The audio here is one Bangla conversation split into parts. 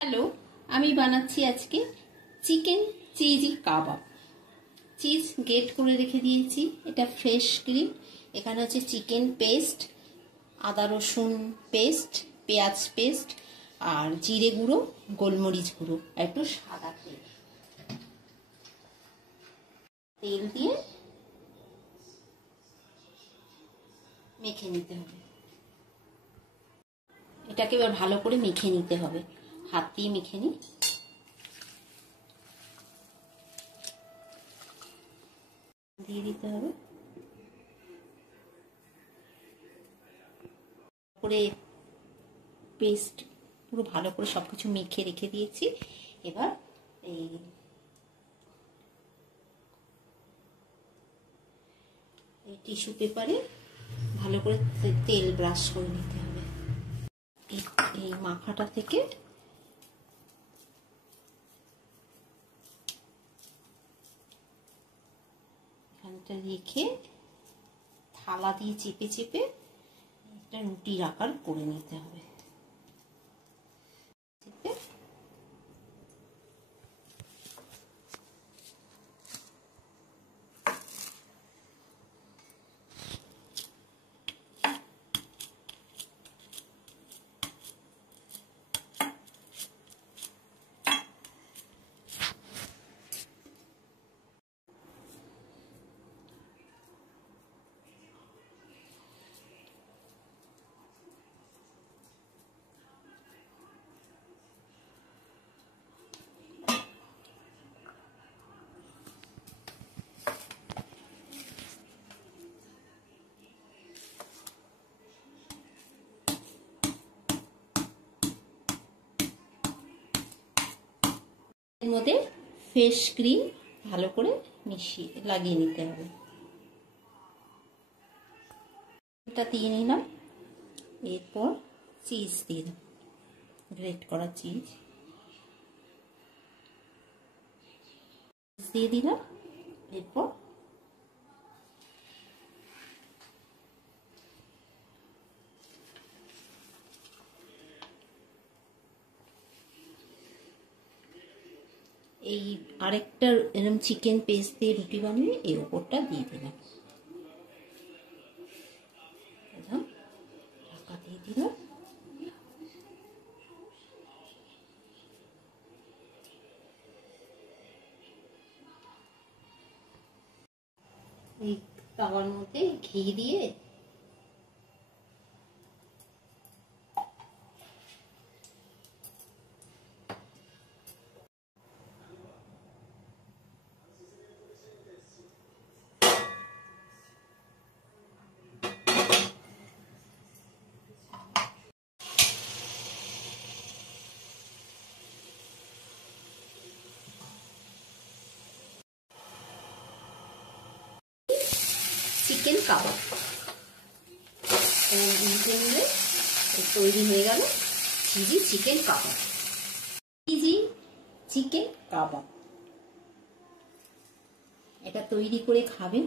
হ্যালো, আমি বানাচ্ছি আজকে চিকেন চিজি কাবাব। চিজ গ্রেট করে রেখে দিয়েছি, এটা ফ্রেশ ক্রিম। এখানে হচ্ছে চিকেন পেস্ট, আদা রসুন পেস্ট, পেঁয়াজ পেস্ট, আর জিরে গুঁড়ো, গোলমরিচ গুঁড়ো, আর একটু সাদা তেল। তেল দিয়ে মেখে নিতে হবে। এটাকে এবার ভালো করে মেখে নিতে হবে, হাত দিয়ে মেখে নিই। দিয়ে দিতে হবে করে পেস্ট, পুরো ভালো করে সবকিছু মেখে রেখে দিয়েছি। এবার এই টিস্যু পেপারে ভালো করে তেল ব্রাশ করে নিতে হবে। এই মাখাটা থেকে এখানটা রেখে থালা দিয়ে চেপে চেপে একটা রুটির আকার করে নিতে হবে। এর মধ্যে ফ্রেশ ক্রিম ভালো করে মিশিয়ে লাগিয়ে নিতে হবে। এটা দিয়ে নিলাম, এরপর চিজ দিয়ে দেব, গ্রেট করা চিজ দিয়ে দিলাম। এরপর এই আরেকটা এরকম চিকেন পেস্ট দিয়ে রুটি বানিয়ে এই ওপরটা দিয়ে দিলাম, ঢাকা দিয়ে দিলাম। এই তাওয়ার মধ্যে ঘি দিয়ে চিকেন কাবাব তৈরি হয়ে গেল চিজি চিকেন কাবাব। চিজি চিকেন কাবাব এটা তৈরি করে খাবেন,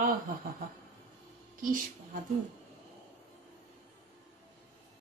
আহা হা হা, কি স্বাদু।